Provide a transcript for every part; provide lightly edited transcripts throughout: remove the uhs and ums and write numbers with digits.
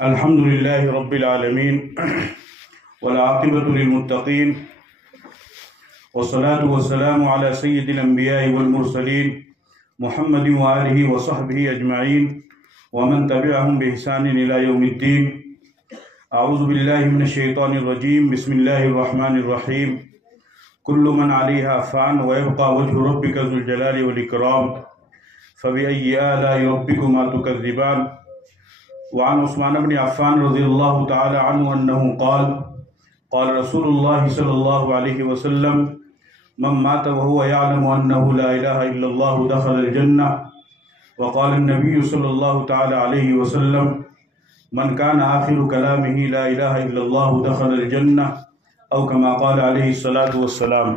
الحمد لله رب العالمين والعاقبة للمتقين والصلاة والسلام على سيد الأنبياء والمرسلين محمد وآله وصحبه أجمعين ومن تبعهم بإحسان إلى يوم الدين. أعوذ بالله من الشيطان الرجيم. بسم الله الرحمن الرحيم. كل من عليها فان ويبقى وجه ربك ذو الجلال والإكرام فبأي آلاء ربكما تكذبان. وعن عثمان بن عفان رضي الله تعالى عنه أنه قال رسول الله صلى الله عليه وسلم من مات وهو يعلم أنه لا إله إلا الله دخل الجنة. وقال النبي صلى الله تعالى عليه وسلم من كان آخر كلامه لا إله إلا الله دخل الجنة أو كما قال عليه الصلاة والسلام.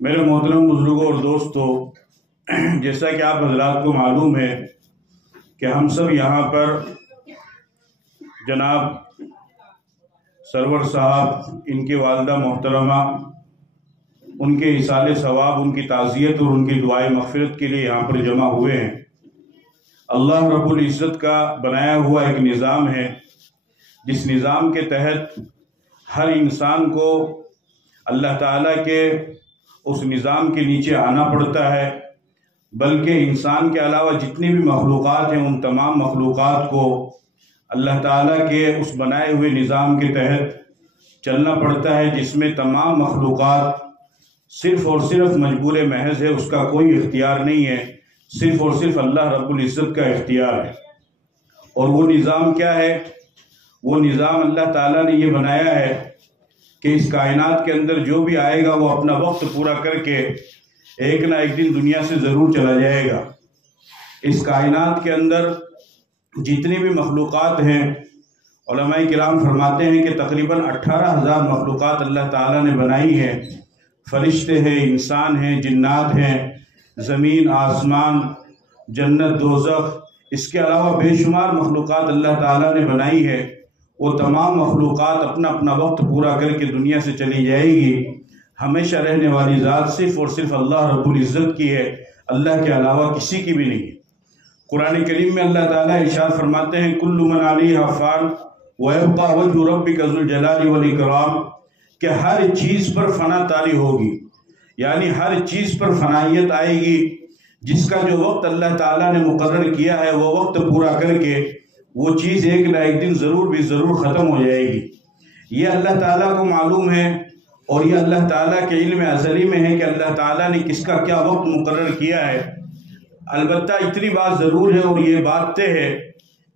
میرے محترم بزرگوں اور دوستو، جیسا کہ آپ حضرات کو معلوم ہے کہ ہم سب یہاں پر جناب سرور صاحب، ان کی والدہ محترمہ، ان کے ایصال ثواب، ان کی تعزیت اور ان کی دعائے مغفرت کے لیے یہاں پر جمع ہوئے ہیں. اللہ رب العزت کا بنایا ہوا ایک نظام ہے، جس نظام کے تحت ہر انسان کو اللہ تعالیٰ کے اس نظام کے نیچے آنا پڑتا ہے، بلکہ انسان کے علاوہ جتنی بھی مخلوقات ہیں ان تمام مخلوقات کو اللہ تعالیٰ کے اس بنائے ہوئے نظام کے تحت چلنا پڑتا ہے، جس میں تمام مخلوقات صرف اور صرف مجبور محض ہے، اس کا کوئی اختیار نہیں ہے، صرف اور صرف اللہ رب العزت کا اختیار ہے. اور وہ نظام کیا ہے؟ وہ نظام اللہ تعالیٰ نے یہ بنایا ہے کہ اس کائنات کے اندر جو بھی آئے گا وہ اپنا وقت پورا کر کے ایک نہ ایک دن دنیا سے ضرور چلا جائے گا. اس کائنات کے اندر جتنی بھی مخلوقات ہیں، علماء کرام فرماتے ہیں کہ تقریباً 18,000 مخلوقات اللہ تعالیٰ نے بنائی ہیں. فرشتے ہیں، انسان ہیں، جنات ہیں، زمین، آسمان، جنت، دوزخ، اس کے علاوہ بے شمار مخلوقات اللہ تعالیٰ نے بنائی ہے. وہ تمام مخلوقات اپنا اپنا وقت پورا کر کے دنیا سے چلی جائے گی. ہمیشہ رہنے والی ذات صرف اور صرف اللہ رب العزت کی ہے، اللہ کے علاوہ کسی کی بھی نہیں ہے. قرآن کریم میں اللہ تعالیٰ ارشاد فرماتے ہیں کل من علیہا فان ویبقى وجہ ربک ذو الجلال والاکرام، کہ ہر چیز پر فنا طاری ہوگی، یعنی ہر چیز پر فنائیت آئے گی. جس کا جو وقت اللہ تعالیٰ نے مقرر کیا ہے وہ وقت پورا کر کے وہ چیز ایک نہ ایک دن ضرور ختم ہو جائے گی. یہ اللہ تعالیٰ کو معلوم ہے، اور یہ اللہ تعالیٰ کے علم ازلی میں ہے کہ اللہ تعالیٰ نے کس کا کیا وقت مقرر کیا ہے. البتہ اتنی بات ضرور ہے، اور یہ بات طے ہے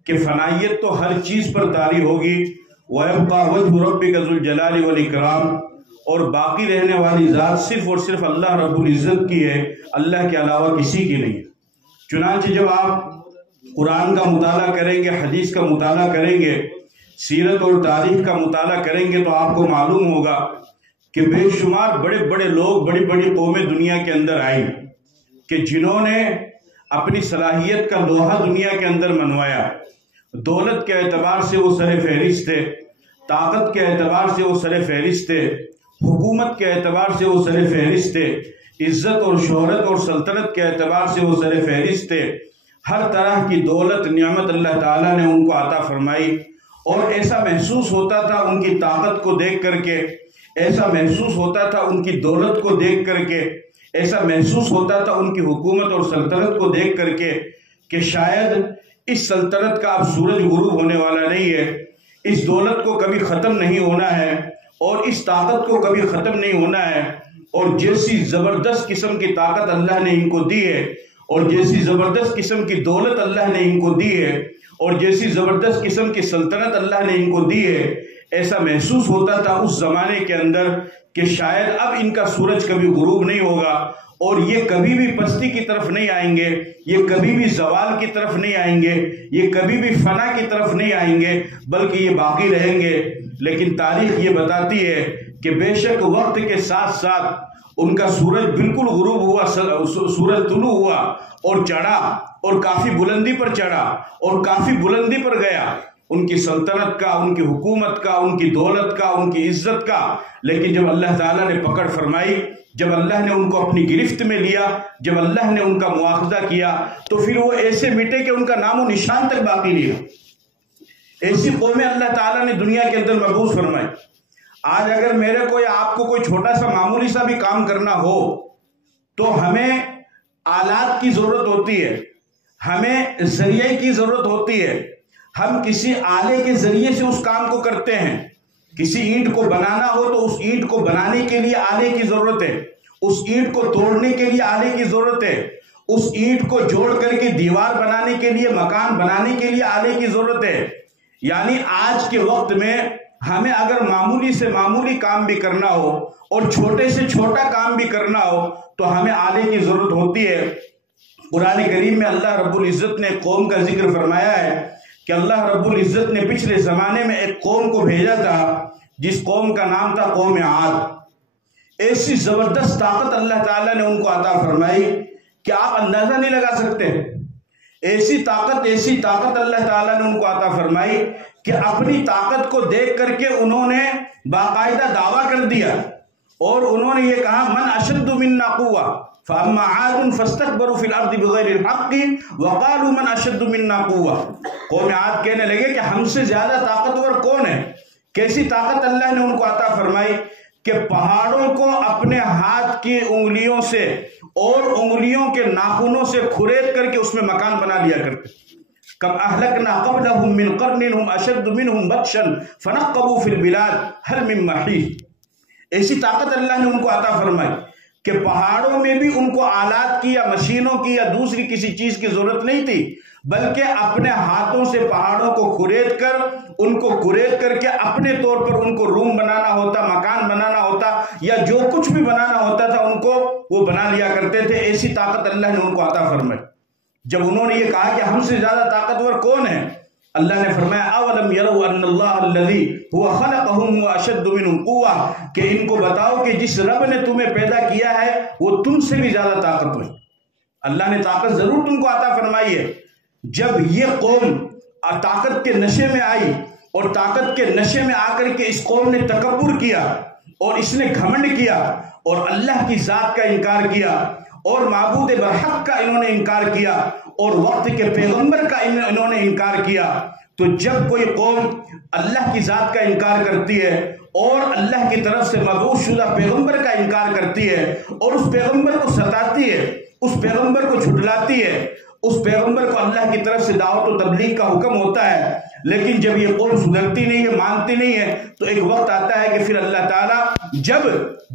کہ فنائیت تو ہر چیز پر طاری ہوگی. وَيَبْقَى وَجْهُ رَبِّكَ ذُو الْجَلَالِ وَالْإِكْرَامِ، اور باقی رہنے والی ذات صرف اور صرف اللہ رب العزت کی ہے، اللہ کے علاوہ کسی کی نہیں. چنانچہ جب آپ قرآن کا مطالعہ کریں گے، حدیث کا مطالعہ کریں گے، سیرت اور تاریخ کا مطالعہ کریں گے، تو آپ کو معلوم ہوگا کہ بے شمار بڑے بڑے لوگ، بڑی بڑی قومیں دنیا کے اندر آئیں کہ جنہوں نے اپنی صلاحیت کا لوہا دنیا کے اندر منوایا. دولت کے اعتبار سے وہ سر فہرست تھے، طاقت کے اعتبار سے وہ سر فہرست تھے، حکومت کے اعتبار سے وہ سر فہرست تھے، عزت اور شہرت اور سلطنت کے اعتبار سے وہ سر فہرست تھے. ہر طرح کی دولت، نعمت اللہ تعالیٰ نے ان کو عطا فرمائی، اور ایسا محسوس ہوتا تھا ان کی طاقت کو دیکھ کر کے، ایسا محسوس ہوتا تھا ان کی دولت کو دیکھ کر کے، ایسا محسوس ہوتا تھا ان کی حکومت اور سلطنت کو دیکھ کر کے کہ شاید اس سلطنت کا اب سورج غروب ہونے والا نہیں ہے، اس دولت کو کبھی ختم نہیں ہونا ہے، اور اس طاقت کو کبھی ختم نہیں ہونا ہے. اور جیسی زبردست قسم کی طاقت اللہ نے ان کو دی ہے، اور جیسی زبردست قسم کی دولت اللہ نے ان کو دی ہے، اور جیسی زبردست قسم کی سلطنت اللہ نے ان کو دی ہے، ایسا محسوس ہوتا تھا اس زمانے کے اندر کہ شاید اب ان کا سورج کبھی غروب نہیں ہوگا، اور یہ کبھی بھی پستی کی طرف نہیں آئیں گے، یہ کبھی بھی زوال کی طرف نہیں آئیں گے، یہ کبھی بھی فنا کی طرف نہیں آئیں گے، بلکہ یہ باقی رہیں گے. لیکن تاریخ یہ بتاتی ہے کہ بے شک وقت کے ساتھ ساتھ ان کا سورج بالکل غروب ہوا، سورج طلوع ہوا اور چڑھا، اور کافی بلندی پر چڑھا اور کافی بلندی پر گیا، ان کی سلطنت کا، ان کی حکومت کا، ان کی دولت کا، ان کی عزت کا. لیکن جب اللہ تعالیٰ نے پکڑ فرمائی، جب اللہ نے ان کو اپنی گرفت میں لیا، جب اللہ نے ان کا مواخذہ کیا، تو پھر وہ ایسے مٹے کہ ان کا نام و نشان تک باقی نہیں رہا. ایسی قومیں اللہ تعالیٰ نے دنیا کے اندر مبعوث فرمائی۔ آج اگر میرے کو یا آپ کو کوئی چھوٹا سا معمولی سا بھی کام کرنا ہو تو ہمیں آلات کی ضرورت ہوتی ہے، ہمیں ذریعے کی ضرورت ہوتی ہے، ہم کسی آلے کے ذریعے سے اس کام کو کرتے ہیں۔ کسی اینٹ کو بنانا ہو تو اس اینٹ کو بنانے کے لیے آلے کی ضرورت ہے، اس اینٹ کو توڑنے کے لیے آلے کی ضرورت ہے، اس اینٹ کو جوڑ کر کے دیوار بنانے کے لیے، مکان بنانے کے لیے آلے کی ضرورت ہے۔ یعنی آج کے وقت میں ہمیں اگر معمولی سے معمولی کام بھی کرنا ہو اور چھوٹے سے چھوٹا کام بھی کرنا ہو تو ہمیں آلے کی ضرورت ہوتی ہے۔ قرآن کریم میں اللہ رب العزت نے قوم کا ذکر فرمایا ہے کہ اللہ رب العزت نے پچھلے زمانے میں ایک قوم کو بھیجا تھا جس قوم کا نام تھا قوم عاد۔ ایسی زبردست طاقت اللہ تعالیٰ نے ان کو عطا فرمائی کہ آپ اندازہ نہیں لگا سکتے۔ ایسی طاقت اللہ تعالیٰ نے ان کو عطا فرمائی کہ اپنی طاقت کو دیکھ کر کے انہوں نے باقاعدہ دعویٰ کر دیا اور انہوں نے یہ کہا من اشد منا قوة فاما عاد فاستكبروا في الارض بغیر الحق وقالوا من اشد منا قوة۔ قوم عاد کہنے لگے کہ ہم سے زیادہ طاقتور کون ہے؟ کیسی طاقت اللہ نے ان کو عطا فرمائی کہ پہاڑوں کو اپنے ہاتھ کی انگلیوں سے اور انگلیوں کے ناخنوں سے کھرید کر کے اس میں مکان بنا لیا کرتے۔ کم اہلکنا قبلہم من قرن ہم اشد منہم بطشا فنقبوا فی البلاد هل من محیص۔ ایسی طاقت اللہ نے ان کو عطا فرمائی کہ پہاڑوں میں بھی ان کو آلات کی یا مشینوں کی یا دوسری کسی چیز کی ضرورت نہیں تھی، بلکہ اپنے ہاتھوں سے پہاڑوں کو کھرید کر کے اپنے طور پر ان کو روم بنانا ہوتا، مکان بنانا ہوتا یا جو کچھ بھی بنانا ہوتا تھا ان کو وہ بنا لیا کرتے تھے۔ ایسی طاقت اللہ نے ان کو عطا فرمائی۔ جب انہوں نے یہ کہا کہ ہم سے زیادہ طاقتور کون ہے، اللہ نے فرمایا اولم یروا ان اللہ الذی هو خلقهم واشد منهم قوة، کہ ان کو بتاؤ کہ جس رب نے تمہیں پیدا کیا ہے وہ تم سے بھی زیادہ طاقتور ہے۔ اللہ نے طاقت ضرور تم کو عطا فرمائی ہے۔ جب یہ قوم طاقت کے نشے میں آئی اور طاقت کے نشے میں آ کر کے اس قوم نے تکبر کیا اور اس نے گھمنڈ کیا اور اللہ کی ذات کا انکار کیا اور معبود برحق کا انہوں نے انکار کیا اور وقت کے پیغمبر کا انہوں نے انکار کیا، تو جب کوئی قوم اللہ کی ذات کا انکار کرتی ہے اور اللہ کی طرف سے مبعوث شدہ پیغمبر کا انکار کرتی ہے اور اس پیغمبر کو ستاتی ہے، اس پیغمبر کو جھٹلاتی ہے، اس پیغمبر کو اللہ کی طرف سے دعوت و تبلیغ کا حکم ہوتا ہے، لیکن جب یہ قوم سدھرتی نہیں ہے، مانتی نہیں ہے، تو ایک وقت آتا ہے کہ پھر اللہ تعالیٰ جب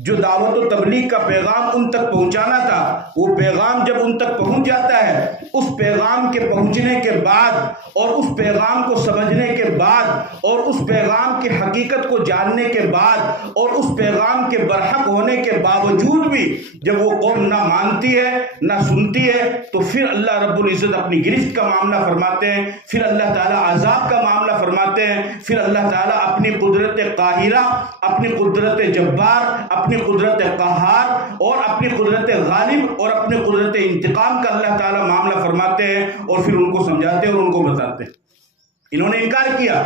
جو دعوت و تبلیغ کا پیغام ان تک پہنچانا تھا وہ پیغام جب ان تک پہنچ جاتا ہے، اس پیغام کے پہنچنے کے بعد اور اس پیغام کو سمجھنے کے بعد اور اس پیغام کی حقیقت کو جاننے کے بعد اور اس پیغام کے برحق ہونے کے باوجود بھی جب وہ قوم نہ مانتی ہے نہ سنتی ہے تو پھر اللہ رب العزت اپنی گرفت کا معاملہ فرماتے ہیں، پھر اللہ تعالیٰ عذاب کا معاملہ فرماتے ہیں، پھر اللہ تعالیٰ اپنی قدرت قاہرہ، اپنی قدرت جبار، اپنی قدرت قہار اور اپنی قدرت غالب اور اپنی قدرت انتقام کا اللہ تعالیٰ معاملہ فرماتے ہیں اور پھر ان کو سمجھاتے ہیں اور ان کو بتاتے ہیں۔ انہوں نے انکار کیا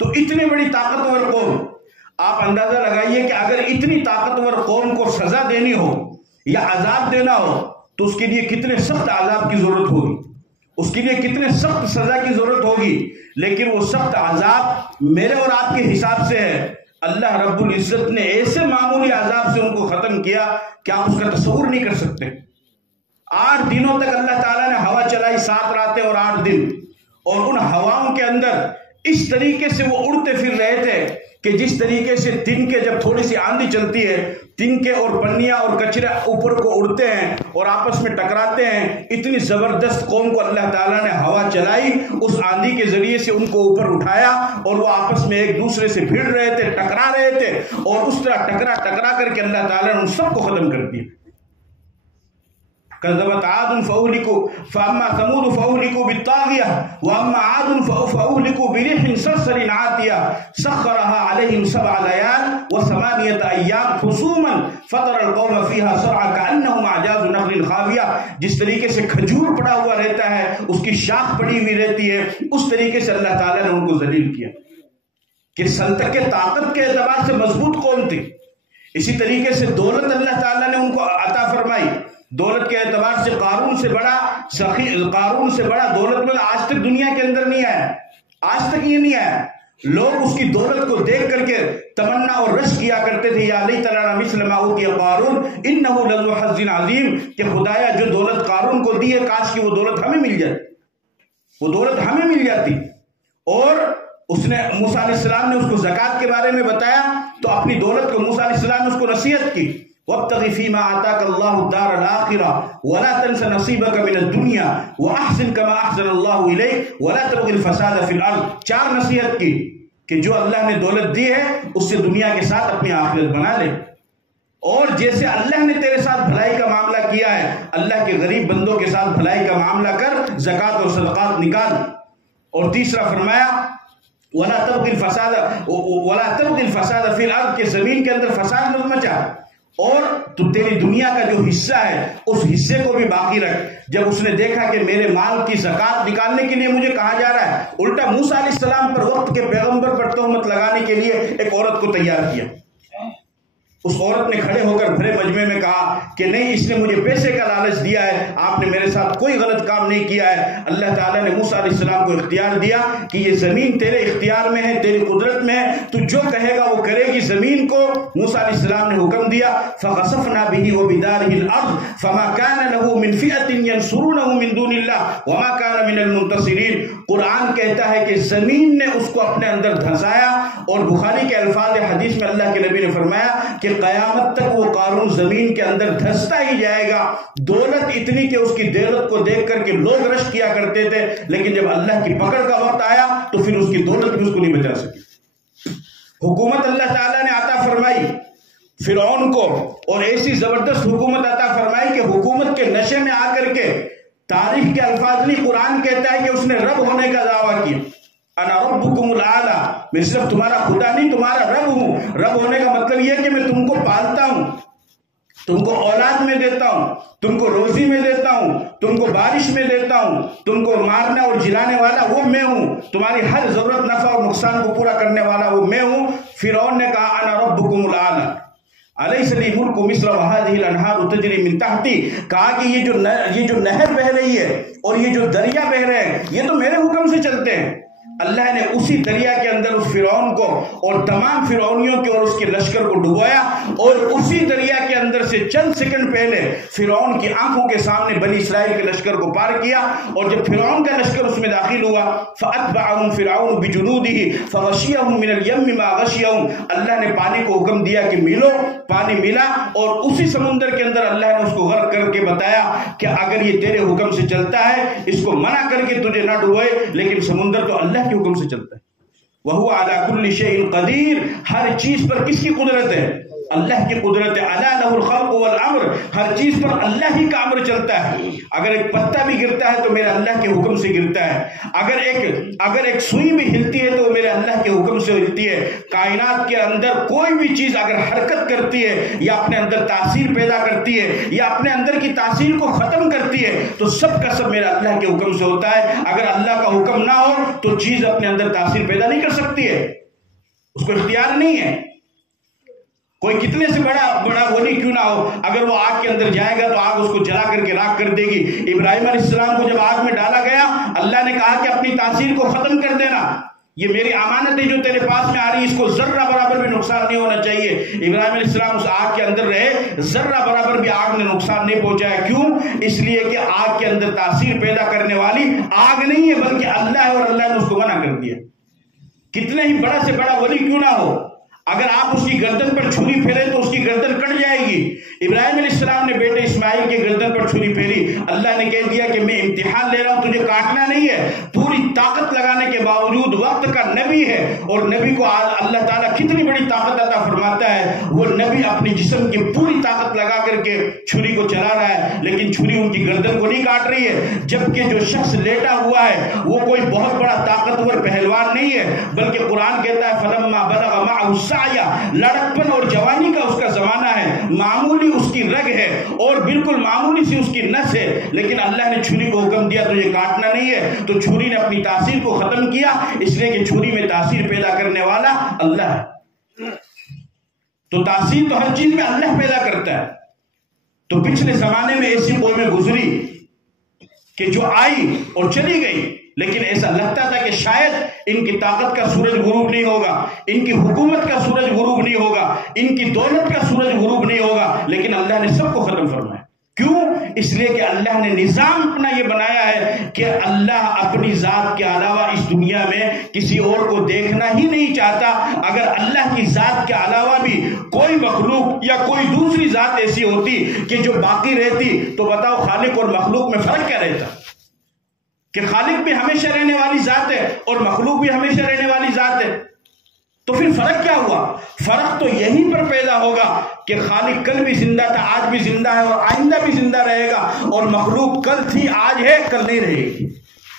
تو اتنی بڑی طاقتور قوم، آپ اندازہ لگائیے کہ اگر اتنی طاقتور قوم کو سزا دینی ہو یا عذاب دینا ہو تو اس کے لیے کتنے سخت عذاب کی ضرورت ہوگی، اس کے لیے کتنے سخت سزا کی ضرورت ہوگی، لیکن وہ سخت عذاب میرے اور آپ کے حساب سے ہے۔ اللہ رب العزت نے ایسے معمولی عذاب سے ان کو ختم کیا کہ آپ اس کا تصور نہیں کر سکتے۔ 8 دنوں تک اللہ تعالیٰ نے ہوا چلائی، 7 راتیں اور 8 دن، اور ان ہواؤں کے اندر اس طریقے سے وہ اڑتے پھر رہے تھے کہ جس طریقے سے دن کے جب تھوڑی سی آندھی چلتی ہے، تنکے اور پنیاں اور کچرے اوپر کو اڑتے ہیں اور آپس میں ٹکراتے ہیں، اتنی زبردست قوم کو اللہ تعالیٰ نے ہوا چلائی، اس آندھی کے ذریعے سے ان کو اوپر اٹھایا اور وہ آپس میں ایک دوسرے سے بھیڑ رہے تھے، ٹکرا رہے تھے، اور اس طرح ٹکرا کر کے اللہ تعالیٰ نے ان سب کو ختم کر دیا۔ كذبت عاد فأهلكوا فأما ثمود فأهلكوا بالطاغية وأما عاد فأهلكوا بريح صرصر عاتية سخرها عليهم 7 ليال و8 أيام حسوما فترى القوم فيها صرعى كأنهم أعجاز نخل خاوية۔ جس طریقے سے کھجور پڑا ہوا رہتا ہے، اس کی شاخ پڑی ہوئی رہتی ہے، اس طریقے سے اللہ تعالیٰ نے ان کو ذلیل کیا کہ سلطنت کے طاقت کے اعتبار سے مضبوط قوم تھی۔ اسی طریقے سے دولت اللہ تعالیٰ نے ان کو عطا فرمائی، دولت کے اعتبار سے قارون سے بڑا دولت مند آج تک دنیا کے اندر نہیں آیا۔ آج تک یہ نہیں آیا. لوگ اس کی دولت کو دیکھ کر کے تمنا اور رش کیا کرتے تھے یا لیتنا مثل ما اوتی قارون انہ لذو حظ عظیم، کہ خدایا جو دولت قارون کو دی ہے کاش کی وہ دولت ہمیں مل جاتی، وہ دولت ہمیں مل جاتی. اور اس نے موسیٰ علیہ السلام نے اس کو زکوٰۃ کے بارے میں بتایا تو اپنی دولت کو موسیٰ علیہ السلام نے اس کو نصیحت کی، وابتغ فیما آتاک اللہ الدار الآخرہ ولا تنس نصیبک من الدنیا واحسن کما احسن اللہ الیک ولا تبغ الفساد فی الارض. 4 نصیحت کی کہ جو اللہ نے دولت دی ہے اس سے دنیا کے ساتھ اپنی آخرت بنا لے، اور جیسے اللہ نے تیرے ساتھ بھلائی کا معاملہ کیا ہے اللہ کے غریب بندوں کے ساتھ بھلائی کا معاملہ کر، زکوٰۃ اور صدقات نکال. اور تیسرا فرمایا ولا تبغ الفساد فی الارض، کہ زمین کے اندر فساد مت مچا، اور تو تیری دنیا کا جو حصہ ہے اس حصے کو بھی باقی رکھ. جب اس نے دیکھا کہ میرے مال کی زکوٰۃ نکالنے کے لیے مجھے کہا جا رہا ہے، الٹا موسیٰ علیہ السلام پر وقت کے پیغمبر پر تہمت لگانے کے لیے ایک عورت کو تیار کیا. اس عورت نے کھڑے ہو کر بھرے مجمع میں کہا کہ نہیں، اس نے مجھے پیسے کا لالچ دیا ہے، آپ نے میرے ساتھ کوئی غلط کام نہیں کیا ہے. اللہ تعالیٰ نے موسیٰ علیہ السلام کو اختیار دیا کہ یہ زمین تیرے اختیار میں ہے، تیری قدرت میں ہے، تو جو کہے گا وہ کرے گی. زمین کو موسیٰ علیہ السلام نے حکم دیا فَخَسَفْنَا بِهِ وَبِدَارِهِ الْأَرْضِ فَمَا كَانَ لَهُ مِنْ فِئَةٍ يَنْصُرُونَهُ مِنْ دُونِ اللَّهِ وَمَا كَانَ مِنَ الْمُنْتَصِرِينَ. قرآن کہتا ہے کہ زمین نے اس کو اپنے اندر دھنسایا، اور بخاری کے الفاظ حدیث میں اللہ کے نبی نے فرمایا کہ قیامت تک وہ قارون زمین کے اندر دھستا ہی جائے گا. دولت اتنی کہ اس کی دولت کو دیکھ کر کے لوگ رش کیا کرتے تھے، لیکن جب اللہ کی پکڑ کا وقت آیا تو پھر اس کی دولت بھی اس کو نہیں بچا سکی. حکومت اللہ تعالیٰ نے عطا فرمائی فرعون کو، اور ایسی زبردست حکومت عطا فرمائی کہ حکومت کے نشے میں آ کر کے، تاریخ کے الفاظ نہیں قرآن کہتا ہے کہ اس نے رب ہونے کا دعویٰ کیا. انا ربکم الاعلی، میں صرف تمہارا خدا نہیں تمہارا رب ہوں. رب ہونے کا مطلب یہ کہ میں تم کو پالتا ہوں، تم کو اولاد میں دیتا ہوں، تم کو روزی میں دیتا ہوں، تم کو بارش میں دیتا ہوں، تم کو مارنے اور جلانے والا وہ میں ہوں، تمہاری ہر ضرورت نفع اور نقصان کو پورا کرنے والا وہ میں ہوں. فرعون نے کہا انا ربکم الاعلی الیس لی ملک مصر وهذه الانہار تجری من تحتی، کہا کہ یہ جو نہر بہ رہی ہے اور یہ جو دریا بہ رہے ہیں یہ تو میرے حکم سے چلتے ہیں. اللہ نے اسی دریا کے اندر اس فرعون کو اور تمام فرعونیوں کے اور اس کے لشکر کو ڈبویا، اور اسی دریا کے اندر سے چند سیکنڈ پہلے فرعون کی آنکھوں کے سامنے بنی اسرائیل کے لشکر کو پار کیا. اور جب فرعون کا لشکر اس میں داخل ہوا فَأَتْبَعَهُمْ فِرْعَوْنُ بِجُنُودِهِ فَغَشِيَهُمْ مِنَ الْيَمِّ مَا غَشِيَهُمْ. اللہ نے پانی کو حکم دیا کہ ملو، پانی ملا، اور اسی سمندر کے اندر اللہ نے اس کو غرق کر کے بتایا کہ اگر یہ تیرے حکم سے چلتا ہے اس کو منع کر کے تجھے نہ ڈبوئے، لیکن سمندر تو اللہ کے حکم سے چلتا ہے. وَهُوَ عَلَى كُلِّ شَيْءٍ قَدِيرٌ، ہر چیز پر کس کی قدرت ہے؟ اللہ کی قدرت ہے. أَلَا لَهُ الْخَلْقُ وَالْأَمْرُ، ہر چیز پر اللہ ہی کا امر چلتا ہے. اگر ایک پتا بھی گرتا ہے تو میرے اللہ کے حکم سے گرتا ہے. اگر ایک سوئی بھی ہلتی ہے تو میرے اللہ کے حکم سے ہلتی ہے. کائنات کے اندر کوئی بھی چیز اگر حرکت کرتی ہے یا اپنے اندر تاثیر پیدا کرتی ہے یا اپنے اندر کی تاثیر کو ختم کرتی ہے تو سب کا سب میرے اللہ کے حکم سے ہوتا ہے. اگر اللہ کا حکم نہ ہو تو چیز اپنے اندر تاثیر پیدا نہیں کر سکتی ہے، اس کو اختیار نہیں ہے. کوئی کتنے سے بڑا ولی کیوں نہ ہو، اگر وہ آگ کے اندر جائے گا تو آگ اس کو جلا کر کے راکھ کر دے گی. ابراہیم علیہ السلام کو جب آگ میں ڈالا گیا اللہ نے کہا کہ اپنی تاثیر کو ختم کر دینا، یہ میری امانت ہے جو تیرے پاس میں آ رہی ہے، اس کو ذرہ برابر بھی نقصان نہیں ہونا چاہیے. ابراہیم علیہ السلام اس آگ کے اندر رہے، ذرہ برابر بھی آگ نے نقصان نہیں پہنچایا. کیوں؟ اس لیے کہ آگ کے اندر تاثیر پیدا کرنے والی آگ نہیں ہے بلکہ اللہ ہے، اور اللہ نے اس کو منع کر دیا. کتنے ہی بڑا سے بڑا ولی کیوں نہ ہو، اگر آپ اس کی گردن پر چھری پھیریں تو اس کی گردن کٹ جائے گی. ابراہیم علیہ السلام نے بیٹے اسماعیل کی گردن پر چھری پھیری، اللہ نے کہہ دیا کہ میں امتحان لے رہا ہوں، تجھے کاٹنا نہیں ہے. پوری طاقت لگانے کے باوجود وقت کا نبی ہے، اور نبی کو اللہ تعالیٰ کتنی بڑی طاقت عطا فرماتا ہے، وہ نبی اپنی جسم کی پوری طاقت لگا کر کے چھری کو چلا رہا ہے، لیکن چھری ان کی گردن کو نہیں کاٹ رہی ہے. جبکہ جو شخص لیٹا ہوا ہے وہ کوئی بہت بڑا طاقتور پہلوان نہیں ہے، بلکہ قرآن کہتا ہے فَلَمَّا بَلَغَ مَعَهُ السَّعْيَ، لڑکپن اور جوانی کا اس کا زمانہ ہے، معمولی اس کی رگ ہے اور بالکل معمولی سی اس کی نس ہے، لیکن اللہ نے چھری کو حکم دیا تو یہ کاٹنا نہیں ہے، تو چھری نے اپنی تاثیر کو ختم کیا، اس لیے کہ چھری میں تاثیر پیدا کرنے والا اللہ ہے. تو تاثیر تو ہر چیز میں اللہ پیدا کرتا ہے. تو پچھلے زمانے میں ایسی قومیں گزری کہ جو آئی اور چلی گئی، لیکن ایسا لگتا تھا کہ شاید ان کی طاقت کا سورج غروب نہیں ہوگا، ان کی حکومت کا سورج غروب نہیں ہوگا، ان کی دولت کا سورج غروب نہیں ہوگا، لیکن اللہ نے سب کو ختم فرمایا۔ کیوں؟ اس لیے کہ اللہ نے نظام اپنا یہ بنایا ہے کہ اللہ اپنی ذات کے علاوہ اس دنیا میں کسی اور کو دیکھنا ہی نہیں چاہتا۔ اگر اللہ کی ذات کے علاوہ بھی کوئی مخلوق یا کوئی دوسری ذات ایسی ہوتی کہ جو باقی رہتی تو بتاؤ خالق اور مخلوق میں فرق کیا رہتا؟ کہ خالق بھی ہمیشہ رہنے والی ذات ہے اور مخلوق بھی ہمیشہ رہنے والی ذات ہے، تو پھر فرق کیا ہوا؟ فرق تو یہیں پر پیدا ہوگا کہ خالق کل بھی زندہ تھا، آج بھی زندہ ہے اور آئندہ بھی زندہ رہے گا، اور مخلوق کل تھی، آج ہے، کل نہیں رہے گی۔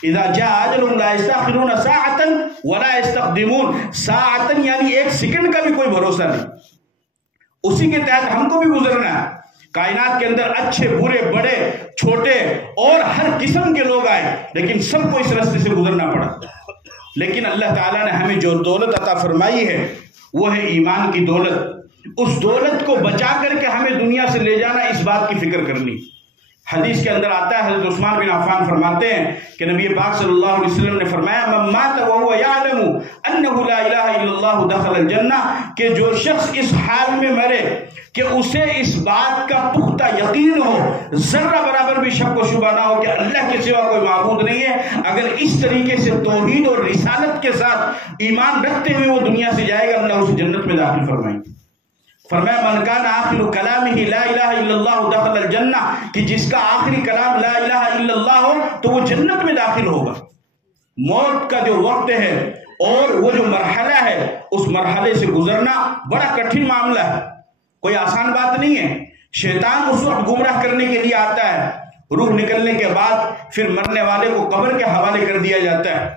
اذا جاء اجلهم لا يستأخرون ساعة ولا يستقدمون، ساعة یعنی ایک سیکنڈ کا بھی کوئی بھروسہ نہیں۔ اسی کے تحت ہم کو بھی گزرنا ہے۔ کائنات کے اندر اچھے برے بڑے چھوٹے اور ہر قسم کے لوگ آئے، لیکن سب کو اس راستے سے گزرنا پڑا۔ لیکن اللہ تعالیٰ نے ہمیں جو دولت عطا فرمائی ہے وہ ہے ایمان کی دولت۔ اس دولت کو بچا کر کے ہمیں دنیا سے لے جانا، اس بات کی فکر کرنی۔ حدیث کے اندر آتا ہے، حضرت عثمان بن عفان فرماتے ہیں کہ نبی پاک صلی اللہ علیہ وسلم نے فرمایا من مات وهو يعلم انه لا الہ الا اللہ دخل الجنہ، کہ جو شخص اس حال میں مرے کہ اسے اس بات کا پختہ یقین ہو، ذرہ برابر بھی شک و شبہ نہ ہو کہ اللہ کے سوا کوئی معبود نہیں ہے، اگر اس طریقے سے توحید اور رسالت کے ساتھ ایمان رکھتے ہوئے وہ دنیا سے جائے گا، اللہ اسے جنت میں داخل فرمائیں گے۔ فرمایا من کان آخر کلامہ لا الہ الا اللہ دخل الجنہ، کہ جس کا آخری کلام لا الہ الا اللہ ہو تو وہ جنت میں داخل ہوگا۔ موت کا جو وقت ہے اور وہ جو مرحلہ ہے، اس مرحلے سے گزرنا بڑا کٹھن معاملہ ہے، کوئی آسان بات نہیں ہے۔ شیطان اس وقت گمراہ کرنے کے لیے آتا ہے، روح نکلنے کے بعد پھر مرنے والے کو قبر کے حوالے کر دیا جاتا ہے۔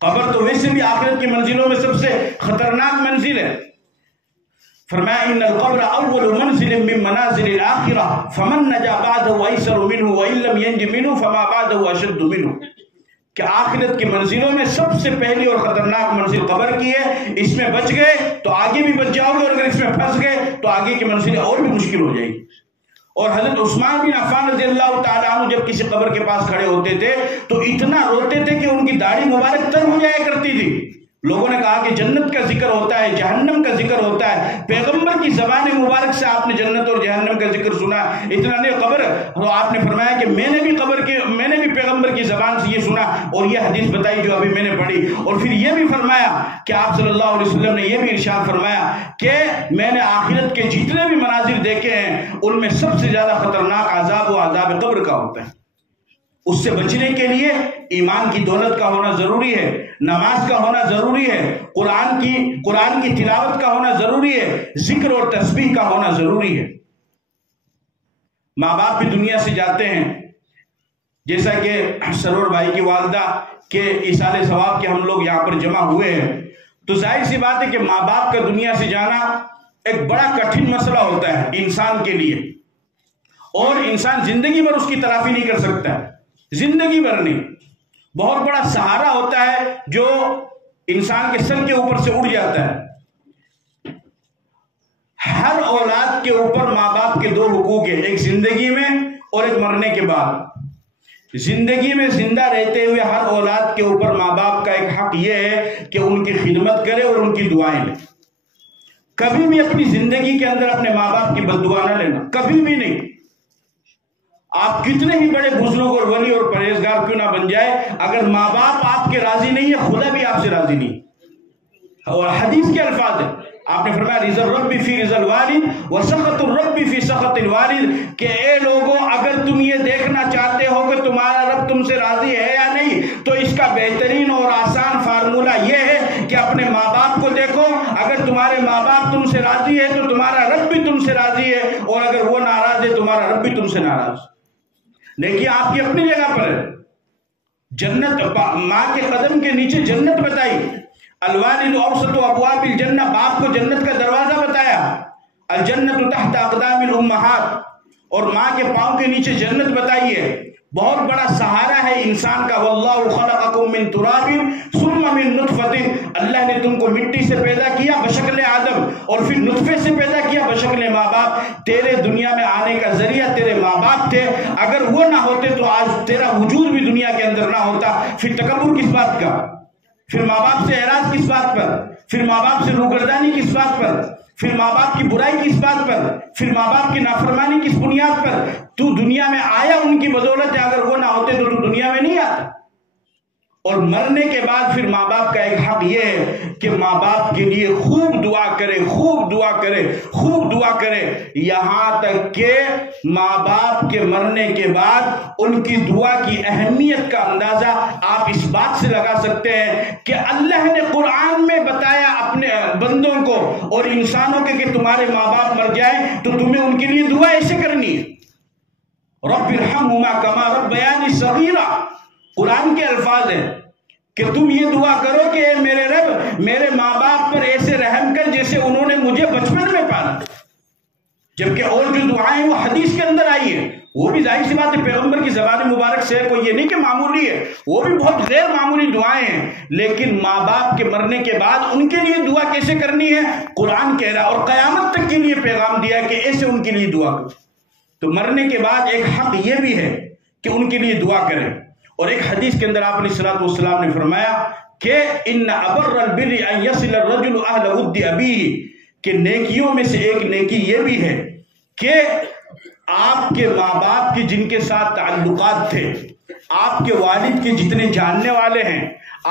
قبر تو ویسے بھی آخرت کی منزلوں میں سب سے خطرناک منزل ہے۔ فرمایا ان القبر اول منزل من منازل الاخرہ فمن نجا بعده ایسر منه وان لم ینج منه فما بعده اشد منه، کہ آخرت کی منزلوں میں سب سے پہلی اور خطرناک منزل قبر کی ہے، اس میں بچ گئے تو آگے بھی بچ جاؤ گے، اور اگر اس میں پھنس گئے تو آگے کی منزلیں اور بھی مشکل ہو جائے گی۔ اور حضرت عثمان بن عفان رضی اللہ تعالیٰ عنہ جب کسی قبر کے پاس کھڑے ہوتے تھے تو اتنا روتے تھے کہ ان کی داڑھی مبارک تر ہو جایا کرتی تھی۔ لوگوں نے کہا کہ جنت کا ذکر ہوتا ہے، جہنم کا ذکر ہوتا ہے، پیغمبر کی زبان مبارک سے آپ نے جنت اور جہنم کا ذکر سنا، اتنا نہیں قبر، تو آپ نے فرمایا کہ میں نے بھی پیغمبر کی زبان سے یہ سنا اور یہ حدیث بتائی جو ابھی میں نے پڑھی۔ اور پھر یہ بھی فرمایا کہ آپ صلی اللہ علیہ وسلم نے یہ بھی ارشاد فرمایا کہ میں نے آخرت کے جتنے بھی مناظر دیکھے ہیں ان میں سب سے زیادہ خطرناک عذاب و عذاب قبر کا ہوتا ہے۔ اس سے بچنے کے لیے ایمان کی دولت کا ہونا ضروری ہے، نماز کا ہونا ضروری ہے، قرآن کی تلاوت کا ہونا ضروری ہے، ذکر اور تسبیح کا ہونا ضروری ہے۔ ماں باپ بھی دنیا سے جاتے ہیں، جیسا کہ سرور بھائی کی والدہ کے ایصال ثواب کے ہم لوگ یہاں پر جمع ہوئے ہیں، تو ظاہر سی بات ہے کہ ماں باپ کا دنیا سے جانا ایک بڑا کٹھن مسئلہ ہوتا ہے انسان کے لیے، اور انسان زندگی بھر اس کی تلافی نہیں کر سکتا ہے، زندگی بھر نہیں۔ بہت بڑا سہارا ہوتا ہے جو انسان کے سر کے اوپر سے اڑ جاتا ہے۔ ہر اولاد کے اوپر ماں باپ کے دو حقوق ہیں، ایک زندگی میں اور ایک مرنے کے بعد۔ زندگی میں زندہ رہتے ہوئے ہر اولاد کے اوپر ماں باپ کا ایک حق یہ ہے کہ ان کی خدمت کرے اور ان کی دعائیں لے۔ کبھی بھی اپنی زندگی کے اندر اپنے ماں باپ کی بد دعا نہ لینا، کبھی بھی نہیں۔ آپ کتنے ہی بڑے بزرگ اور ولی اور پرہیزگار کیوں نہ بن جائے، اگر ماں باپ آپ کے راضی نہیں ہے، خدا بھی آپ سے راضی نہیں۔ اور حدیث کے الفاظ ہیں، آپ نے فرمایا رضا الرب فی رضا الوالد وسخط الرب فی سخط الوالد، کہ اے لوگوں اگر تم یہ دیکھنا چاہتے ہو کہ تمہارا رب تم سے راضی ہے یا نہیں، تو اس کا بہترین اور آسان فارمولہ یہ ہے کہ اپنے ماں باپ کو دیکھو، اگر تمہارے ماں باپ تم سے راضی ہے تو تمہارا رب بھی تم سے راضی ہے، اور اگر وہ ناراض ہے تمہارا رب بھی تم سے ناراض۔ لیکن آپ کی اپنی جگہ پر ہے جنت، ماں کے قدم کے نیچے جنت بتائی، الوالد اوسط ابواب الجنہ، باپ کو جنت کا دروازہ بتایا، الجنت تحت اقدام الامہات، اور ماں کے پاؤں کے نیچے جنت بتائی ہے۔ بہت بڑا سہارا ہے انسان کا، واللہ خلقکم من تراب ثم من نطفۃ، اللہ نے تم کو مٹی سے پیدا کیا بشکل آدم، اور پھر نطفے سے پیدا کیا بشکل ماں باپ۔ تیرے دنیا میں آنے کا ذریعہ تیرے ماں باپ تھے، اگر وہ نہ ہوتے تو آج تیرا وجود بھی دنیا دنیا کے اندر نہ ہوتا، پھر تکبر کس بات کا، پھر ماں باپ سے اعراض کس بات پر، پھر ماں باپ سے روگردانی کس بات پر، پھر ماں باپ کی برائی کس بات پر، پھر ماں باپ کی نافرمانی کس بنیاد پر؟ تو دنیا میں آیا ان کی بدولت ہے، اگر وہ نہ ہوتے تو تو دنیا میں نہیں آتا۔ اور مرنے کے بعد پھر ماں باپ کا ایک حق یہ ہے کہ ماں باپ کے لیے خوب دعا کرے، خوب دعا کرے، خوب دعا کرے، یہاں تک کہ ماں باپ کے مرنے کے بعد ان کی دعا کی اہمیت کا اندازہ آپ اس بات سے لگا سکتے ہیں کہ اللہ نے قرآن میں بتایا اپنے بندوں کو اور انسانوں کے کہ تمہارے ماں باپ مر جائیں تو تمہیں ان کے لیے دعا ایسے کرنی ہے، رب ارحمہما کما ربیانی صغیرا۔ قرآن کے الفاظ ہیں کہ تم یہ دعا کرو کہ اے میرے رب میرے ماں باپ پر ایسے رحم کر جیسے انہوں نے مجھے بچپن میں پالا۔ جبکہ اور جو دعائیں وہ حدیث کے اندر آئی ہیں وہ بھی ظاہر سی بات ہے پیغمبر کی زبان مبارک سے کوئی یہ نہیں کہ معمولی ہے، وہ بھی بہت غیر معمولی دعائیں ہیں، لیکن ماں باپ کے مرنے کے بعد ان کے لیے دعا کیسے کرنی ہے قرآن کہہ رہا، اور قیامت تک کے لیے پیغام دیا کہ ایسے ان کے لیے دعا کرو۔ تو مرنے کے بعد ایک حق یہ بھی ہے کہ ان کے لیے دعا کریں، اور ایک حدیث کے اندر آپ علیہ الصلوۃ والسلام نے فرمایا کہ ان ابر البر ان یصل الرجل اہل ود ابیہ، کہ نیکیوں میں سے ایک نیکی یہ بھی ہے کہ آپ کے ماں باپ کے جن کے ساتھ تعلقات تھے، آپ کے والد کے جتنے جاننے والے ہیں،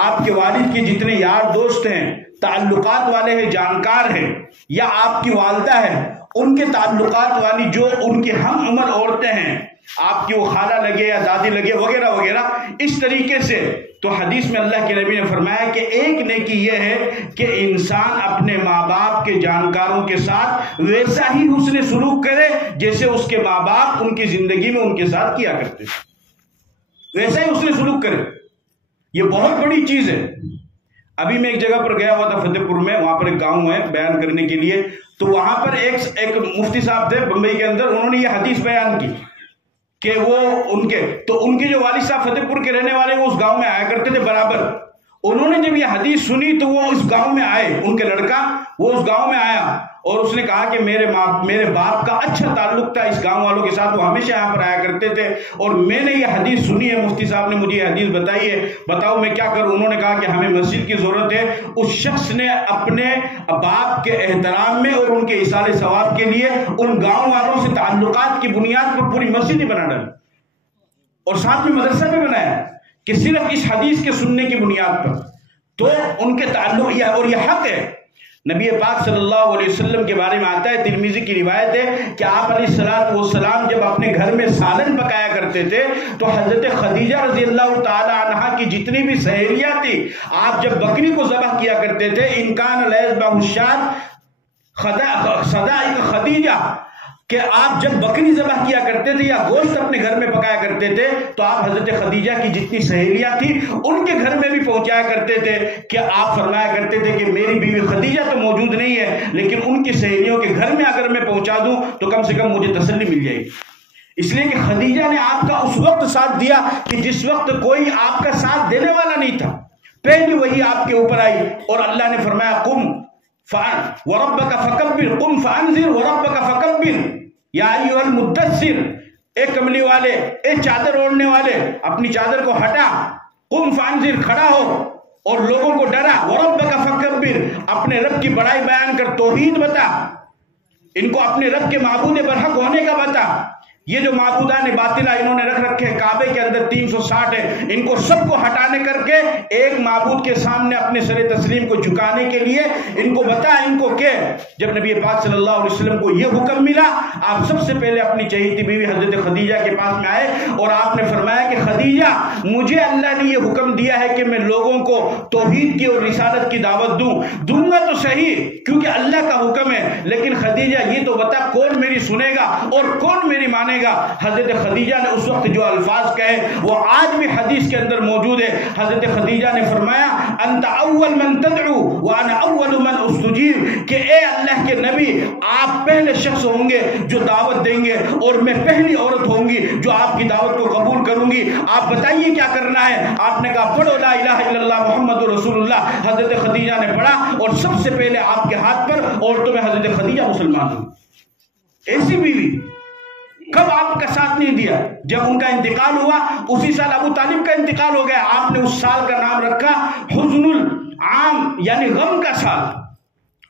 آپ کے والد کے جتنے یار دوست ہیں، تعلقات والے ہیں، جانکار ہیں، یا آپ کی والدہ ہے ان کے تعلقات والی جو ان کی ہم عمر عورتیں ہیں، آپ کی وہ خالہ لگے یا دادی لگے وغیرہ وغیرہ، اس طریقے سے تو حدیث میں اللہ کے نبی نے فرمایا کہ ایک نیکی یہ ہے کہ انسان اپنے ماں باپ کے جانکاروں کے ساتھ ویسا ہی حسن سلوک کرے جیسے اس کے ماں باپ ان کی زندگی میں ان کے ساتھ کیا کرتے، ویسا ہی حسن سلوک کرے۔ یہ بہت بڑی چیز ہے۔ ابھی میں ایک جگہ پر گیا ہوا تھا فتح پور میں، وہاں پر ایک گاؤں ہے بیان کرنے کے لیے، تو وہاں پر ایک مفتی صاحب تھے بمبئی کے اندر، انہوں نے یہ حدیث بیان کی کہ وہ ان کے جو والد صاحب فتح پور کے رہنے والے وہ اس گاؤں میں آیا کرتے تھے برابر۔ انہوں نے جب یہ حدیث سنی تو وہ اس گاؤں میں آئے، ان کے لڑکا وہ اس گاؤں میں آیا اور اس نے کہا کہ میرے باپ کا اچھا تعلق تھا اس گاؤں والوں کے ساتھ، وہ ہمیشہ یہاں پر آیا کرتے تھے، اور میں نے یہ حدیث سنی ہے، مفتی صاحب نے مجھے یہ حدیث بتائی ہے، بتاؤ میں کیا کروں؟ انہوں نے کہا کہ ہمیں مسجد کی ضرورت ہے۔ اس شخص نے اپنے باپ کے احترام میں اور ان کے ایصال ثواب کے لیے ان گاؤں والوں سے تعلقات کی بنیاد پر پوری مسجد ہی بنا ڈالی اور ساتھ میں مدرسہ بھی بنایا کہ صرف اس حدیث کے سننے کی بنیاد پر۔ تو ان کے تعلق اور یہ حق ہے۔ نبی پاک صلی اللہ علیہ وسلم کے بارے میں آتا ہے، ترمذی کی روایت ہے کہ آپ علیہ الصلوۃ والسلام جب اپنے گھر میں سالن پکایا کرتے تھے تو حضرت خدیجہ رضی اللہ تعالی عنہا کی جتنی بھی سہیلیاں تھیں، آپ جب بکری کو ذبح کیا کرتے تھے، ان کان لیذبح الشاۃ صدائق خدیجہ، کہ آپ جب بکری ذبح کیا کرتے تھے یا گوشت اپنے گھر میں پکایا کرتے تھے تو آپ حضرت خدیجہ کی جتنی سہیلیاں تھیں ان کے گھر میں بھی پہنچایا کرتے تھے، کہ آپ فرمایا کرتے تھے کہ میری بیوی خدیجہ تو موجود نہیں ہے لیکن ان کی سہیلیوں کے گھر میں اگر میں پہنچا دوں تو کم سے کم مجھے تسلی مل جائے گی۔ اس لیے کہ خدیجہ نے آپ کا اس وقت ساتھ دیا کہ جس وقت کوئی آپ کا ساتھ دینے والا نہیں تھا، پہلی وہی آپ کے اوپر آئی اور اللہ نے فرمایا قم وربک فکبر، قم فانذر وربک فکبر، یا ایھا المدثر، اے کملی والے، اے چادر اوڑھنے والے، اپنی چادر کو ہٹا، قم فانذر، کھڑا ہو اور لوگوں کو ڈرا، وربک فکبر، اپنے رب کی بڑائی بیان کر، توحید بتا، ان کو اپنے رب کے معبود برحق ہونے کا بتا۔ یہ جو معبودان باطلہ انہوں نے رکھ رکھے کعبے کے اندر 360 ہے، ان کو سب کو ہٹانے کر کے ایک معبود کے سامنے اپنے سر تسلیم کو جھکانے کے لیے ان کو بتا، ان کو کہ جب نبی پاک صلی اللہ علیہ وسلم کو یہ حکم ملا، آپ سب سے پہلے اپنی چہیتی بیوی حضرت خدیجہ کے پاس میں آئے اور آپ نے فرمایا کہ خدیجہ، مجھے اللہ نے یہ حکم دیا ہے کہ میں لوگوں کو توحید کی اور رسالت کی دعوت دوں گا تو صحیح کیونکہ اللہ کا حکم ہے، لیکن خدیجہ یہ تو بتا کون میری سنے گا اور کون میری مانے گا۔ حضرت خدیجہ نے اس وقت جو الفاظ کہے وہ آج بھی حدیث کے اندر موجود ہے۔ حضرت خدیجہ نے فرمایا انت اول من تدعو وانا اول من استجیب، کہ اے اللہ کے نبی آپ پہلے شخص ہوں گے جو دعوت دیں گے اور میں پہلی عورت ہوں گی جو آپ کی دعوت کو قبول کروں گی، آپ بتائیے کیا کرنا ہے؟ آپ نے کہا پڑھو لا الہ الا اللہ محمد رسول اللہ۔ حضرت خدیجہ نے پڑھا اور سب سے پہلے آپ کے ہاتھ پر عورتوں میں حضرت خدیجہ مسلمان ہوئی۔ ایسی بیوی کب آپ کا ساتھ نہیں دیا؟ جب ان کا انتقال ہوا، اسی سال ابو طالب کا انتقال ہو گیا، آپ نے اس سال کا نام رکھا حزن العام، یعنی غم کا سال۔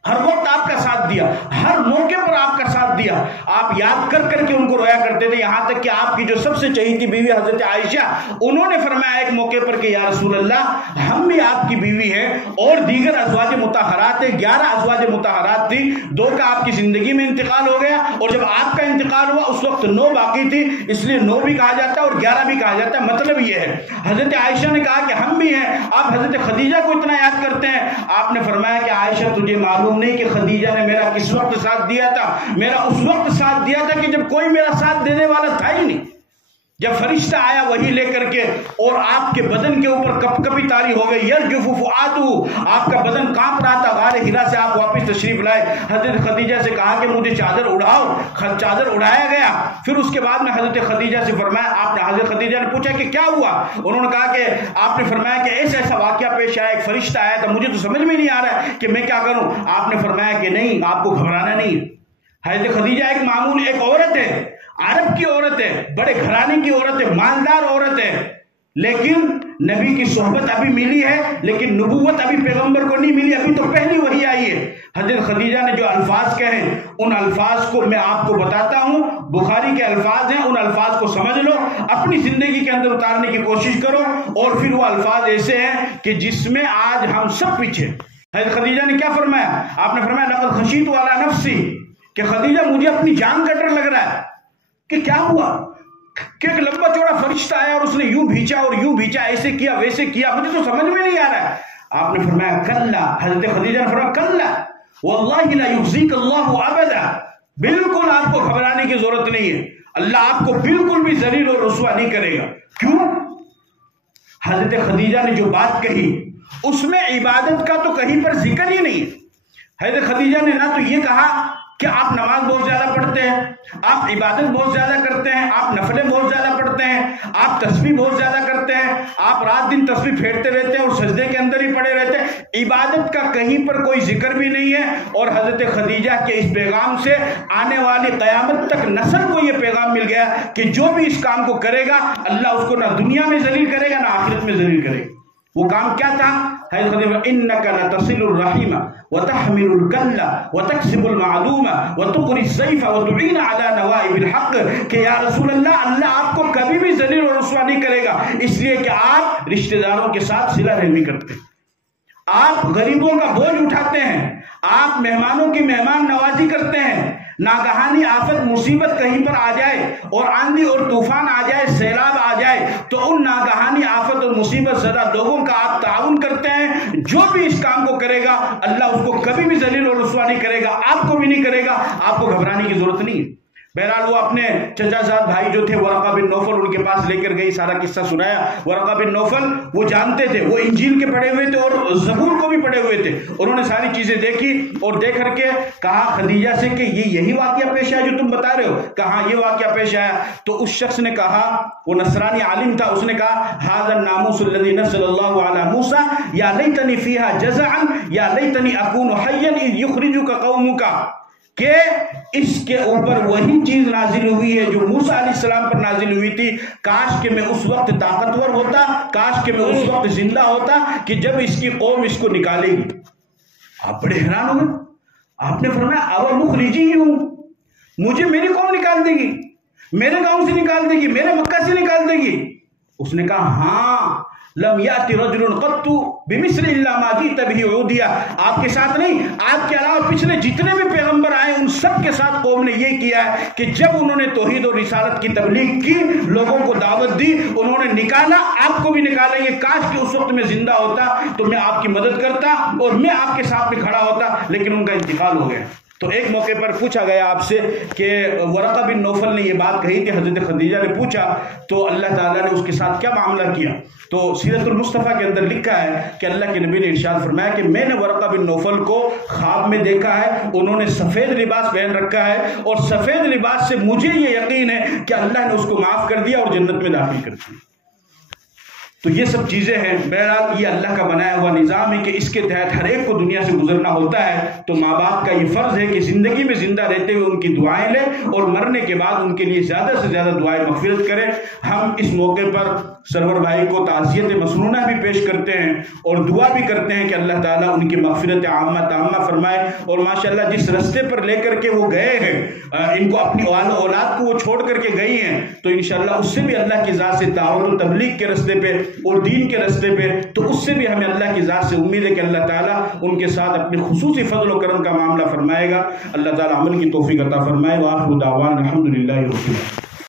ہر وقت آپ کا ساتھ دیا، ہر موقع پر آپ کا ساتھ دیا، آپ یاد کر کر کے ان کو رویا کرتے تھے، یہاں تک کہ آپ کی جو سب سے چہیتی بیوی حضرت عائشہ، انہوں نے فرمایا ایک موقع پر کہ یا رسول اللہ ہم بھی آپ کی بیوی ہیں اور دیگر ازواج مطہرات ہیں، 11 ازواج مطہرات تھی، 2 کا آپ کی زندگی میں انتقال ہو گیا اور جب آپ کا انتقال ہوا اس وقت 9 باقی تھی، اس لیے 9 بھی کہا جاتا ہے اور 11 بھی کہا جاتا ہے۔ مطلب یہ ہے حضرت عائشہ نے کہا کہ ہم بھی ہیں، آپ حضرت خدیجہ کو اتنا یاد کرتے ہیں؟ آپ نے فرمایا کہ عائشہ تجھے معلوم نہیں کہ خدیجہ نے میرا کس وقت ساتھ دیا تھا؟ میرا اس وقت ساتھ دیا تھا کہ جب کوئی میرا ساتھ دینے والا تھا ہی نہیں، جب فرشتہ آیا وہی لے کر کے اور آپ کے بدن کے اوپر کپ کپی طاری ہو گئی، یرجف فؤادہ، آپ کا بدن کانپ رہا تھا، غار ہرا سے آپ واپس تشریف لائے، حضرت خدیجہ سے کہا کہ مجھے چادر اڑاؤ، چادر اڑایا گیا، پھر اس کے بعد میں حضرت خدیجہ سے فرمایا، آپ نے حضرت خدیجہ نے پوچھا کہ کیا ہوا؟ انہوں نے کہا کہ آپ نے فرمایا کہ ایسا واقعہ پیش آیا، ایک فرشتہ آیا تھا، مجھے تو سمجھ میں نہیں آ رہا ہے کہ میں کیا کروں۔ آپ نے فرمایا کہ نہیں، آپ کو گھبرانا نہیں ہے۔ حضرت خدیجہ ایک معمول ایک عورت ہے، عرب کی عورت ہے، بڑے گھرانے کی عورت ہے، مالدار عورت ہے، لیکن نبی کی صحبت ابھی ملی ہے، لیکن نبوت ابھی پیغمبر کو نہیں ملی، ابھی تو پہلی وحی آئی ہے۔ حضرت خدیجہ نے جو الفاظ کہے ان الفاظ کو میں آپ کو بتاتا ہوں، بخاری کے الفاظ ہیں، ان الفاظ کو سمجھ لو، اپنی زندگی کے اندر اتارنے کی کوشش کرو، اور پھر وہ الفاظ ایسے ہیں کہ جس میں آج ہم سب پیچھے۔ حضرت خدیجہ نے کیا فرمایا؟ آپ نے فرمایا لقد خشیت علی نفسی، کہ خدیجہ مجھے اپنی جان کا ڈر لگ رہا ہے کہ کیا ہوا کہ ایک لمبا چوڑا فرشتہ آیا اور اس نے یوں بھیجا اور یوں بھیجا، ایسے کیا ویسے کیا، مجھے تو سمجھ میں نہیں آ رہا ہے۔ آپ نے فرمایا کلا، حضرت خدیجہ نے فرمایا کلا واللہ لا یخزیک اللہ ابدا، بالکل آپ کو گھبرانے کی ضرورت نہیں ہے، اللہ آپ کو بالکل بھی ذلیل اور رسوا نہیں کرے گا۔ کیوں؟ حضرت خدیجہ نے جو بات کہی اس میں عبادت کا تو کہیں پر ذکر ہی نہیں ہے۔ حضرت خدیجہ نے نہ تو یہ کہا کہ آپ نماز بہت زیادہ پڑھتے ہیں، آپ عبادت بہت زیادہ کرتے ہیں، آپ نفلیں بہت زیادہ پڑھتے ہیں، آپ تسبیح بہت زیادہ کرتے ہیں، آپ رات دن تسبیح پھیرتے رہتے ہیں اور سجدے کے اندر ہی پڑے رہتے ہیں، عبادت کا کہیں پر کوئی ذکر بھی نہیں ہے۔ اور حضرت خدیجہ کے اس پیغام سے آنے والی قیامت تک نسل کو یہ پیغام مل گیا کہ جو بھی اس کام کو کرے گا اللہ اس کو نہ دنیا میں ذلیل کرے گا نہ آخرت میں ذلیل کرے گا۔ وہ کام کیا تھا؟ حضرت خدیجہ انک لتصل الرحیم وتحمل الکل وتکسب المعدوم وتقری الضیف وتعین علی نوائب الحق، کہ یا رسول اللہ اللہ آپ کو کبھی بھی ذلیل اور رسوا نہیں کرے گا، اس لیے کہ آپ رشتہ داروں کے ساتھ صلہ رحمی کرتے ہیں، آپ غریبوں کا بوجھ اٹھاتے ہیں، آپ مہمانوں کی مہمان نوازی کرتے ہیں، ناگہانی آفت مصیبت کہیں پر آ جائے اور آندھی اور طوفان آ جائے، سیلاب آ جائے، تو ان ناگہانی آفت اور مصیبت زدہ لوگوں کا آپ تعاون کرتے ہیں۔ جو بھی اس کام کو کرے گا اللہ اس کو کبھی بھی ذلیل اور رسوا نہیں کرے گا، آپ کو بھی نہیں کرے گا، آپ کو گھبرانے کی ضرورت نہیں ہے۔ بہرحال وہ اپنے چچا زاد بھائی جو تھے ورقہ بن نوفل، ان کے پاس لے کر گئی، سارا قصہ سنایا۔ ورقہ بن نوفل وہ جانتے تھے، وہ انجیل کے پڑھے ہوئے تھے اور زبور کو بھی پڑھے ہوئے تھے، انہوں نے ساری چیزیں دیکھی اور دیکھ کر کے کہا خدیجہ سے کہ یہی واقعہ پیش آیا جو تم بتا رہے ہو؟ کہا یہ واقعہ پیش آیا۔ تو اس شخص نے کہا، وہ نصرانی عالم تھا، اس نے کہا ھذا الناموس الذی نزل اللہ علی موسیٰ یا لیتنی فیہا جزعا یا لیتنی اکون حیا اذ یخرجک قومک، کہ اس کے اوپر وہی چیز نازل ہوئی ہے جو موسیٰ علیہ السلام پر نازل ہوئی تھی، کاش کہ میں اس وقت طاقتور ہوتا، کاش کہ میں اس وقت زندہ ہوتا کہ جب اس کی قوم اس کو نکالے گی۔ آپ بڑے حیران ہو گئے، آپ نے فرمایا اب مخرجی ہوں، مجھے میری قوم نکال دے گی، میرے گاؤں سے نکال دے گی، میرے مکہ سے نکال دے گی؟ اس نے کہا ہاں، لم یأتی رجل قط بمثل الا ما جئت به عودیا، آپ کے ساتھ نہیں، آپ کے علاوہ پچھلے جتنے بھی پیغمبر آئے ان سب کے ساتھ قوم نے یہ کیا ہے کہ جب انہوں نے توحید اور رسالت کی تبلیغ کی، لوگوں کو دعوت دی، انہوں نے نکالا، آپ کو بھی نکالیں گے۔ کاش کہ اس وقت میں زندہ ہوتا تو میں آپ کی مدد کرتا اور میں آپ کے ساتھ میں کھڑا ہوتا، لیکن ان کا انتقال ہو گیا۔ تو ایک موقع پر پوچھا گیا آپ سے کہ ورقہ بن نوفل نے یہ بات کہی کہ حضرت خدیجہ نے پوچھا تو اللہ تعالیٰ نے اس کے ساتھ کیا معاملہ کیا؟ تو سیرت المصطفیٰ کے اندر لکھا ہے کہ اللہ کے نبی نے ارشاد فرمایا کہ میں نے ورقہ بن نوفل کو خواب میں دیکھا ہے، انہوں نے سفید لباس پہن رکھا ہے اور سفید لباس سے مجھے یہ یقین ہے کہ اللہ نے اس کو معاف کر دیا اور جنت میں داخل کر دیا۔ تو یہ سب چیزیں ہیں. بہرحال یہ اللہ کا بنایا ہوا نظام ہے کہ اس کے تحت ہر ایک کو دنیا سے گزرنا ہوتا ہے. تو ماں باپ کا یہ فرض ہے کہ زندگی میں زندہ رہتے ہوئے ان کی دعائیں لیں اور مرنے کے بعد ان کے لیے زیادہ سے زیادہ دعائیں مغفرت کریں. ہم اس موقع پر سرور بھائی کو تعزیت مسنونہ بھی پیش کرتے ہیں اور دعا بھی کرتے ہیں کہ اللہ تعالیٰ ان کی مغفرت عامہ تامہ فرمائے. اور ماشاءاللہ جس رستے پر لے کر کے وہ گئے ہیں، ان کو اپنی اولاد کو وہ چھوڑ کر کے گئی ہیں، تو انشاءاللہ اس سے بھی اللہ کی ذات سے دعوت و تبلیغ کے رستے پہ اور دین کے رستے پہ، تو اس سے بھی ہمیں اللہ کی ذات سے امید ہے کہ اللہ تعالیٰ ان کے ساتھ اپنے خصوصی فضل و کرم کا معاملہ فرمائے گا. اللہ تعالیٰ عمل کی توفیق عطا فرمائے. وآخر دعوانا الحمدللہ رب العالمین.